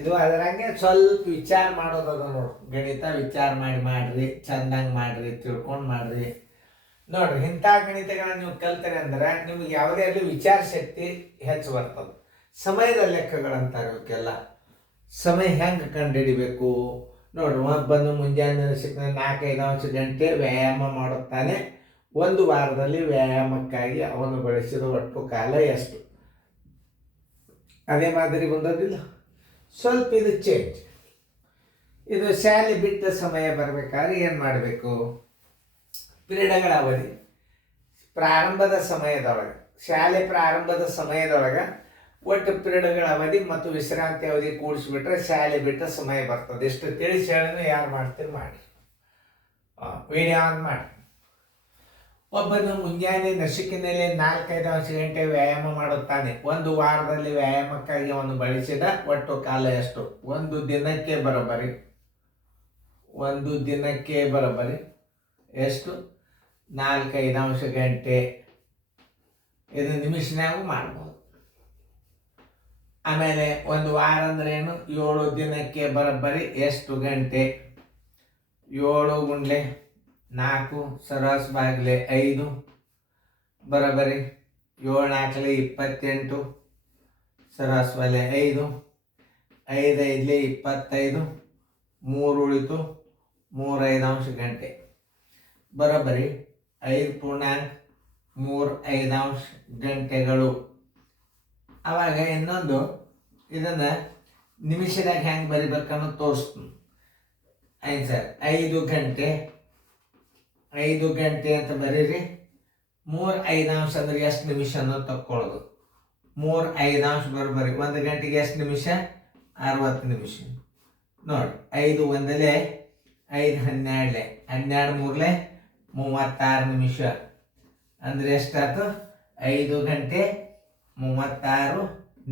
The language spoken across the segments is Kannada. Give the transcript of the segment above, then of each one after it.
ಇದು ಅದರಂಗೆ ಸ್ವಲ್ಪ ವಿಚಾರ ಮಾಡೋದದ ನೋಡ್ರಿ. ಗಣಿತ ವಿಚಾರ ಮಾಡ್ರಿ, ಚಂದಂಗೆ ಮಾಡ್ರಿ, ತಿಳ್ಕೊಂಡು ಮಾಡ್ರಿ. ನೋಡ್ರಿ, ಇಂಥ ಗಣಿತಗಳನ್ನ ನೀವು ಕಲ್ತೀರಿ ಅಂದ್ರೆ ನಿಮ್ಗೆ ಯಾವುದೇ ಆಗಲಿ ವಿಚಾರ ಶಕ್ತಿ ಹೆಚ್ಚು ಬರ್ತದೆ. ಸಮಯದ ಲೆಕ್ಕಗಳಂತಾರೆ ಇವಕ್ಕೆಲ್ಲ. ಸಮಯ ಹೆಂಗೆ ಕಂಡುಹಿಡಿಬೇಕು ನೋಡ್ರಿ. ಬಂದು ಮುಂಜಾನೆ ಸಿಕ್ಕ 4-5 ಗಂಟೆ ವ್ಯಾಯಾಮ ಮಾಡುತ್ತಾನೆ. ಒಂದು ವಾರದಲ್ಲಿ ವ್ಯಾಯಾಮಕ್ಕಾಗಿ ಅವನು ಬಳಸಿದ ಒಟ್ಟು ಕಾಲ ಎಷ್ಟು? ಅದೇ ಮಾದರಿ ಬಂದದಿಲ್ಲ. ಸ್ವಲ್ಪ ಇದು ಚೇಂಜ್. ಇದು ಶಾಲೆ ಬಿಟ್ಟ ಸಮಯ ಬರಬೇಕಾದ್ರೆ ಏನು ಮಾಡಬೇಕು? ಪಿರಿಯಡ್ಗಳ ಅವಧಿ ಪ್ರಾರಂಭದ ಸಮಯದೊಳಗೆ, ಶಾಲೆ ಪ್ರಾರಂಭದ ಸಮಯದೊಳಗೆ ಒಟ್ಟು ಪಿರಿಯಡ್ಗಳ ಅವಧಿ ಮತ್ತು ವಿಶ್ರಾಂತಿ ಅವಧಿ ಕೂಡಿಸ್ಬಿಟ್ರೆ ಶಾಲೆ ಬಿಟ್ಟ ಸಮಯ ಬರ್ತದೆ. ಎಷ್ಟು ತಿಳಿಸಿ ಹೇಳೋದು ಯಾರು ಮಾಡ್ತೀರಿ ಮಾಡಿ. ವಿಡಿಯೋ ಆನ್ ಮಾಡಿ. ಒಬ್ಬನು ಮುಂಜಾನೆ ನಸುಕಿನಲ್ಲಿ 4-5 ಗಂಟೆ ವ್ಯಾಯಾಮ ಮಾಡುತ್ತಾನೆ. ಒಂದು ವಾರದಲ್ಲಿ ವ್ಯಾಯಾಮಕ್ಕಾಗಿ ಅವನು ಬಳಸಿದ ಒಟ್ಟು ಕಾಲ ಎಷ್ಟು? ಒಂದು ದಿನಕ್ಕೆ ಬರೋಬ್ಬರಿ ಎಷ್ಟು? 4-5 ಗಂಟೆ. ಇದು ನಿಮಿಷನಾಗೂ ಮಾಡ್ಬೋದು. ಆಮೇಲೆ ಒಂದು ವಾರ ಅಂದ್ರೆ ಏನು? 7 ದಿನಕ್ಕೆ ಬರೋಬ್ಬರಿ ಎಷ್ಟು ಗಂಟೆ? 7 ಗುಂಡ್ಲೆ 4 ಸರಾಸ್ ಬಾಗಿಲೆ 5 ಬರೋಬ್ಬರಿ 7 4 28 ಸರಾಸ್ ಬಾಗಿಲೆ 5 5 5 25 3 ಉಳಿತು 3 ಗಂಟೆ ಬರೋಬ್ಬರಿ 5.3 ಗಂಟೆಗಳು. ಅವಾಗ ಇನ್ನೊಂದು ಇದನ್ನು ನಿಮಿಷದಾಗ ಹೆಂಗೆ ಬರಿಬೇಕನ್ನೋ ತೋರಿಸ್ತೀನಿ. ಆಯ್ತು ಸರ್, 5 ಗಂಟೆ ಅಂತ ಬರೀರಿ. 3/5 ಅಂದ್ರೆ ಎಷ್ಟು ನಿಮಿಷ ಅನ್ನೋದು ತಕ್ಕೊಳ್ಳೋದು. 3/5 ಬರೋಬ್ಬರಿ 1 ಗಂಟೆಗೆ ಎಷ್ಟು ನಿಮಿಷ? 60 ನಿಮಿಷ. ನೋಡಿ, 5 ಒಂದಲೇ 5 12 12 3 36 ನಿಮಿಷ. ಅಂದರೆ ಎಷ್ಟಾಯ್ತು? 5 ಗಂಟೆ 36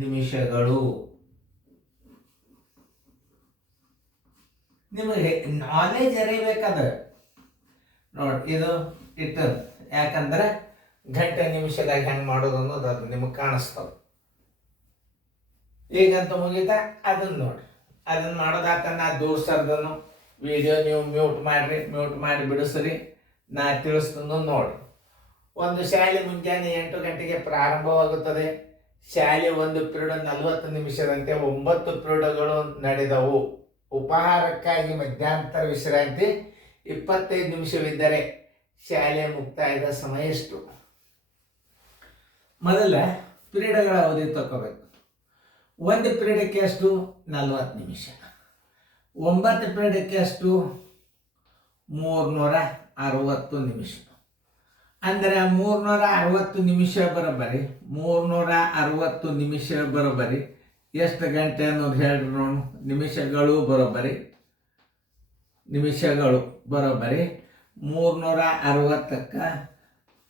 ನಿಮಿಷಗಳು. ನಿಮಗೆ ನಾಲೆಜ್ ಅರಿಬೇಕಾದ್ರೆ ನೋಡಿ, ಇದು ಇಟ್ಟು ಯಾಕಂದ್ರೆ ಗಂಟೆ ನಿಮಿಷದಾಗ ಹೆಂಗೆ ಮಾಡೋದು ಅನ್ನೋದು ಅದು ನಿಮಗೆ ಕಾಣಿಸ್ತದೆ. ಈಗಂತೂ ಮುಗಿತಾ? ಅದನ್ನು ನೋಡಿ. ಅದನ್ನು ಮಾಡೋದಾತ ನಾ ದೂರ ಸರ್ದನು ವಿಡಿಯೋ ನೀವು ಮ್ಯೂಟ್ ಮಾಡಿ ಬಿಡಿಸ್ರಿ. ನಾ ತಿಳಿಸ್ತೀನಿ ನೋಡಿ. ಒಂದು ಶಾಲೆ ಮುಂಜಾನೆ 8 ಗಂಟೆಗೆ ಪ್ರಾರಂಭವಾಗುತ್ತದೆ. ಶಾಲೆ ಒಂದು ಪಿರಿಯಡ್ 40 ನಿಮಿಷದಂತೆ 9 ಪಿರಿಯಡ್ಗಳು ನಡೆದವು. ಉಪಹಾರಕ್ಕಾಗಿ ಮಧ್ಯಂತರ ವಿಶ್ರಾಂತಿ 25 ನಿಮಿಷವಿದ್ದರೆ ಶಾಲೆ ಮುಕ್ತಾಯದ ಸಮಯ ಎಷ್ಟು? ಮೊದಲ ಪಿರಿಯಡ್ಗಳ ಅವಧಿ ತಗೋಬೇಕು. ಒಂದು ಪಿರಿಯಡಕ್ಕೆ ಎಷ್ಟು? 40 ನಿಮಿಷ. 9 ಪಿರಿಯಡಕ್ಕೆ ಎಷ್ಟು? 360 ನಿಮಿಷ. ಅಂದರೆ 360 ನಿಮಿಷ ಬರೋಬ್ಬರಿ 360 ನಿಮಿಷ ಬರೋಬ್ಬರಿ ಎಷ್ಟು ಗಂಟೆ ಅನ್ನೋದು ಹೇಳ್ರಿ ನೋಡು. ನಿಮಿಷಗಳು ಬರೋಬ್ಬರಿ 360ಕ್ಕೆ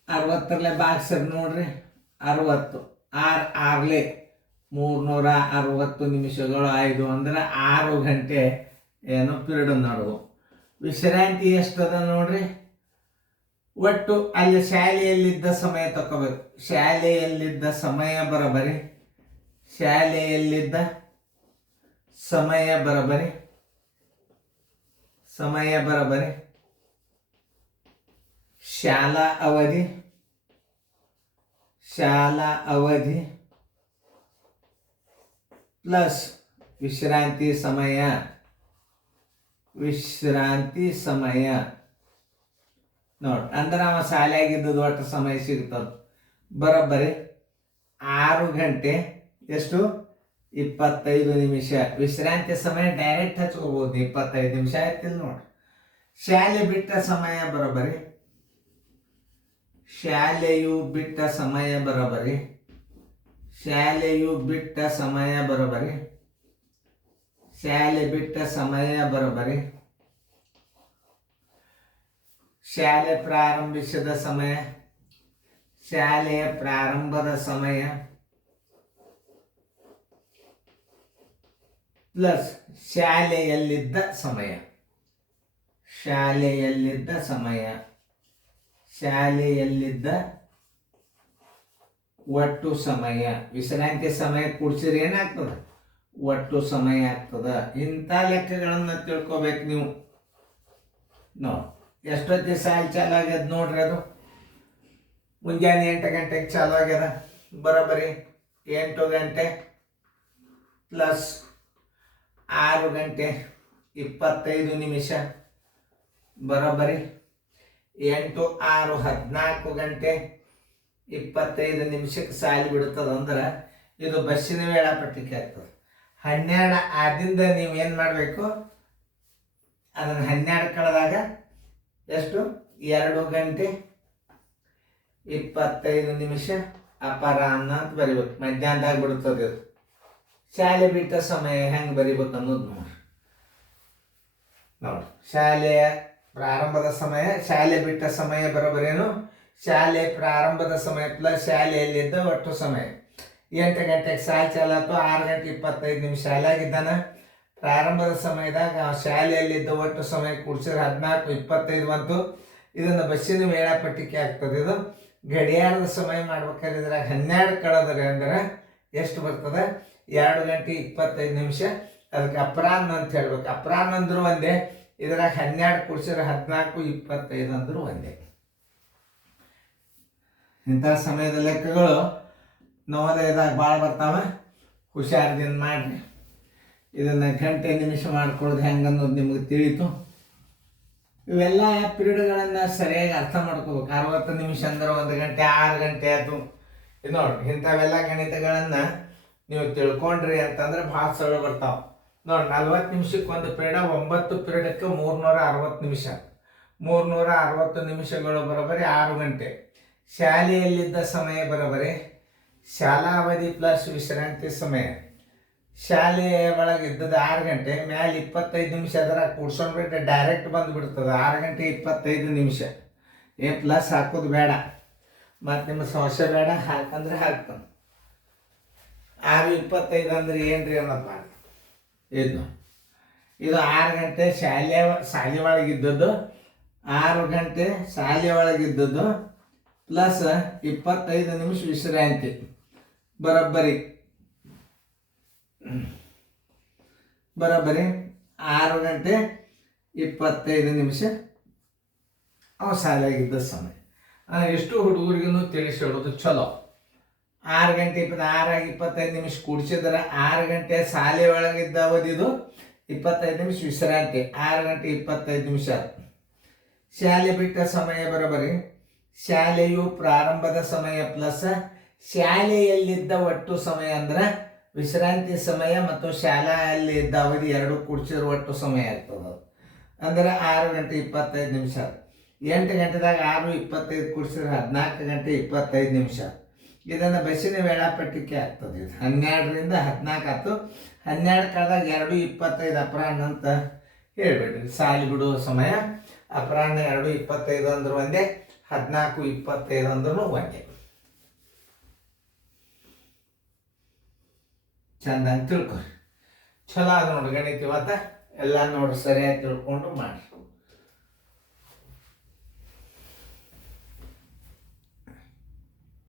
60ರಲ್ಲೇ ಬಾಕ್ಸರ್ ನೋಡ್ರಿ. 60 6 360 ನಿಮಿಷಗಳು 5 ಅಂದ್ರೆ 6 ಗಂಟೆ ಏನು ಪಿರಿಯಡ್ ನಡೆದು. ವಿಶ್ರಾಂತಿ ಎಷ್ಟದ ನೋಡ್ರಿ. ಒಟ್ಟು ಅಲ್ಲಿ ಶಾಲೆಯಲ್ಲಿದ್ದ ಸಮಯ ತಗೋಬೇಕು. ಶಾಲೆಯಲ್ಲಿದ್ದ ಸಮಯ ಬರೋಬ್ಬರಿ ಶಾಲಾ ಅವಧಿ ಪ್ಲಸ್ ವಿಶ್ರಾಂತಿ ಸಮಯ ನೋಡಿ. ಅಂದ್ರೆ ಅವ ಶಾಲೆಯಾಗಿದ್ದದ್ದು ಒಟ್ಟು ಸಮಯ ಸಿಗ್ತದೆ ಬರೋಬ್ಬರಿ 6 ಗಂಟೆ ಎಷ್ಟು? 25 ನಿಮಿಷ. ವಿಶ್ರಾಂತಿ ಸಮಯ ಡೈರೆಕ್ಟ್ ಹಚ್ಕೋಬಹುದು. 25 ನಿಮಿಷ ಆಯ್ತಿಲ್ಲ ನೋಡಿ. ಶಾಲೆ ಬಿಟ್ಟ ಸಮಯ ಬರೋಬ್ಬರಿ ಶಾಲೆಯು ಬಿಟ್ಟ ಸಮಯ ಬರೋಬ್ಬರಿ ಶಾಲೆ ಪ್ರಾರಂಭಿಸಿದ ಸಮಯ, ಶಾಲೆಯ ಪ್ರಾರಂಭದ ಸಮಯ ಪ್ಲಸ್ ಶಾಲೆಯಲ್ಲಿದ್ದ ಒಟ್ಟು ಸಮಯ. ವಿಶ್ರಾಂತಿ ಸಮಯ ಕೂಡಿಸಿದ್ರೆ ಏನಾಗ್ತದೆ? ಒಟ್ಟು ಸಮಯ ಆಗ್ತದ. ಇಂಥ ಲೆಕ್ಕಗಳನ್ನು ತಿಳ್ಕೊಬೇಕು ನೀವು. ನೋಡಿ ಎಷ್ಟೊತ್ತಿ ಸಾಲ ಚಾಲು ಆಗ್ಯದ ನೋಡ್ರಿ. ಅದು ಮುಂಜಾನೆ 8 ಗಂಟೆಗೆ ಚಾಲು ಆಗ್ಯದ. ಬರೋಬ್ಬರಿ 8 ಗಂಟೆ ಪ್ಲಸ್ 6 ಗಂಟೆ 25 ನಿಮಿಷ ಬರೋಬ್ಬರಿ 8 6 14 ಗಂಟೆ 25 ನಿಮಿಷಕ್ಕೆ ಸಾಲಿ ಬಿಡ್ತದೆ. ಅಂದ್ರೆ ಇದು ಬಸ್ಸಿನ ವೇಳಾಪಟ್ಟಿಕೆ ಆಗ್ತದೆ. 12 ಆದಿಂದ ನೀವು ಏನು ಮಾಡಬೇಕು, ಅದನ್ನು 12 ಕಳೆದಾಗ ಎಷ್ಟು, 2 ಗಂಟೆ 25 ನಿಮಿಷ ಅಪರಾಹ್ನ ಅಂತ ಬರಿಬೇಕು. ಮಧ್ಯಾಹ್ನದಾಗ ಬಿಡ್ತದೆ ಅದು. ಶಾಲೆ ಬಿಟ್ಟ ಸಮಯ ಹೆಂಗೆ ಬರಿಬೇಕು ಅನ್ನೋದು ನೋಡಿ. ಶಾಲೆಯ ಪ್ರಾರಂಭದ ಸಮಯ, ಶಾಲೆ ಬಿಟ್ಟ ಸಮಯ ಬರೋಬರೇನು, ಶಾಲೆ ಪ್ರಾರಂಭದ ಸಮಯ ಪ್ಲಸ್ ಶಾಲೆಯಲ್ಲಿದ್ದ ಒಟ್ಟು ಸಮಯ. 8 ಗಂಟೆಗೆ ಶಾಲೆ ಚಾಲಾತು, 6 ಗಂಟೆ 25 ನಿಮಿಷ ಶಾಲೆಯಾಗಿದ್ದಾನ. ಪ್ರಾರಂಭದ ಸಮಯದಾಗ ಶಾಲೆಯಲ್ಲಿದ್ದ ಒಟ್ಟು ಸಮಯ ಕೂಡಿಸಿದ್ರೆ 14 25 ಬಂತು. ಇದನ್ನು ಬಸ್ಸಿನ ವೇಳಾಪಟ್ಟಿಕೆ ಆಗ್ತದೆ. ಇದು ಗಡಿಯಾರದ ಸಮಯ ಮಾಡ್ಬೇಕಾದ್ರೆ ಇದ್ರಾಗ 12 ಕಳೆದ್ರೆ ಅಂದ್ರೆ ಎಷ್ಟು ಬರ್ತದೆ, 2 ಗಂಟೆ 25 ನಿಮಿಷ. ಅದಕ್ಕೆ ಅಪರಾಹ್ನ ಅಂತ ಹೇಳ್ಬೇಕು. ಅಪರಾಹ್ನ ಅಂದ್ರೂ ಒಂದೇ, ಇದ್ರಾಗ 12 ಕೂಡಿಸಿದ್ರೆ 14 25 ಅಂದ್ರೂ ಒಂದೇ. ಇಂಥ ಸಮಯದ ಲೆಕ್ಕಗಳು ನವೋದಯದಾಗ ಭಾಳ ಬರ್ತಾವೆ. ಹುಷಾರದಿಂದ ಮಾಡಿರಿ. ಇದನ್ನು ಗಂಟೆ ನಿಮಿಷ ಮಾಡ್ಕೊಳ್ಳೋದು ಹೆಂಗೆ ಅನ್ನೋದು ನಿಮಗೆ ತಿಳಿತು. ಇವೆಲ್ಲ ಪಿರಿಯಡ್ಗಳನ್ನು ಸರಿಯಾಗಿ ಅರ್ಥ ಮಾಡ್ಕೋಬೇಕು. 60 ನಿಮಿಷ ಅಂದ್ರೆ 1 ಗಂಟೆ, 6 ಗಂಟೆ ಆಯಿತು. ಇದು ನೋಡಿ, ಇಂಥವೆಲ್ಲ ಗಣಿತಗಳನ್ನು ನೀವು ತಿಳ್ಕೊಂಡ್ರಿ ಅಂತಂದ್ರೆ ಭಾಳ ಸರಳ ಬರ್ತಾವೆ. ನೋಡಿ 40 ನಿಮಿಷಕ್ಕೆ ಒಂದು ಪಿರಿಯಡ, 9 ಪಿರಿಯಡಕ್ಕೆ 360 ನಿಮಿಷ. 360 ನಿಮಿಷಗಳು ಬರೋಬರಿ 6 ಗಂಟೆ. ಶಾಲೆಯಲ್ಲಿದ್ದ ಸಮಯ ಬರೋಬರಿ ಶಾಲಾ ಅವಧಿ ಪ್ಲಸ್ ವಿಶ್ರಾಂತಿ ಸಮಯ. ಶಾಲೆಯ ಒಳಗೆ ಇದ್ದದ್ದು 6 ಗಂಟೆ, ಮ್ಯಾಲೆ 25 ನಿಮಿಷ ಅದರ ಕೂಡ್ಸೊಂಡ್ಬಿಟ್ರೆ ಡೈರೆಕ್ಟ್ ಬಂದುಬಿಡ್ತದೆ 6 ಗಂಟೆ 25 ನಿಮಿಷ. ಪ್ಲಸ್ ಹಾಕೋದು ಬೇಡ, ಮತ್ತು ನಿಮ್ಮ ಸಮಸ್ಯೆ ಬೇಡ, ಹಾಕಂದ್ರೆ ಹಾಕ್ತಾನೆ. 6:25 ಅಂದ್ರೆ ಏನ್ರಿ ಅನ್ನೋದು ಇದು 6 ಗಂಟೆ ಶಾಲೆ ಒಳಗಿದ್ದದ್ದು, 6 ಗಂಟೆ ಶಾಲೆ ಒಳಗಿದ್ದದ್ದು ಪ್ಲಸ್ 25 ನಿಮಿಷ ವಿಶ್ರಾಂತಿ ಬರೋಬ್ಬರಿ 6 ಗಂಟೆ 25 ನಿಮಿಷ ಅವ ಶಾಲೆಯಾಗಿದ್ದ ಸಮಯ. ಎಷ್ಟು ಹುಡುಗರಿಗೂ ತಿಳಿಸಿ ಹೇಳೋದು ಚಲೋ. 6 ಗಂಟೆ 25 ನಿಮಿಷ ಕೂಡಿಸಿದ್ರೆ 6 ಗಂಟೆ ಶಾಲೆ ಒಳಗಿದ್ದ ಅವಧಿದು, 25 ನಿಮಿಷ ವಿಶ್ರಾಂತಿ, 6 ಗಂಟೆ 25 ನಿಮಿಷ. ಶಾಲೆ ಬಿಟ್ಟ ಸಮಯ ಬರೋಬರಿ ಶಾಲೆಯು ಪ್ರಾರಂಭದ ಸಮಯ ಪ್ಲಸ್ ಶಾಲೆಯಲ್ಲಿದ್ದ ಒಟ್ಟು ಸಮಯ ಅಂದ್ರೆ ವಿಶ್ರಾಂತಿ ಸಮಯ ಮತ್ತು ಶಾಲೆಯಲ್ಲಿದ್ದ ಅವಧಿ ಎರಡು ಕೂಡಿಸಿದ್ರೆ ಒಟ್ಟು ಸಮಯ ಆಗ್ತದೆ. ಅಂದ್ರೆ 6 ಗಂಟೆ 25 ನಿಮಿಷ. 8 ಗಂಟೆದಾಗ 6:25 ಕೂಡಿಸಿದ್ರೆ 14 ಗಂಟೆ 25 ನಿಮಿಷ. ಇದನ್ನು ಬಸ್ಸಿನ ವೇಳಾಪಟ್ಟಿಕೆ ಆಗ್ತದೆ. ಇದು 12ರಿಂದ 14 ಆಯ್ತು. 12 ಕಳೆದಾಗ 2:25 ಅಪರಾಹ್ನ ಅಂತ ಹೇಳ್ಬೇಡ್ರಿ. ಸಾಲಿ ಬಿಡುವ ಸಮಯ ಅಪರಾಹ್ನ 2:25 ಅಂದ್ರೂ ಒಂದೇ, 14:25 ಅಂದ್ರೂ ಒಂದೇ. ಚಂದ ಅಂತ ತಿಳ್ಕೊರಿ. ಚಲೋ ಅದು ನೋಡಿ ಗಣಿತ ಇವತ್ತ ಎಲ್ಲ ನೋಡಿ ಸರಿಯಾಗಿ ತಿಳ್ಕೊಂಡು ಮಾಡಿ.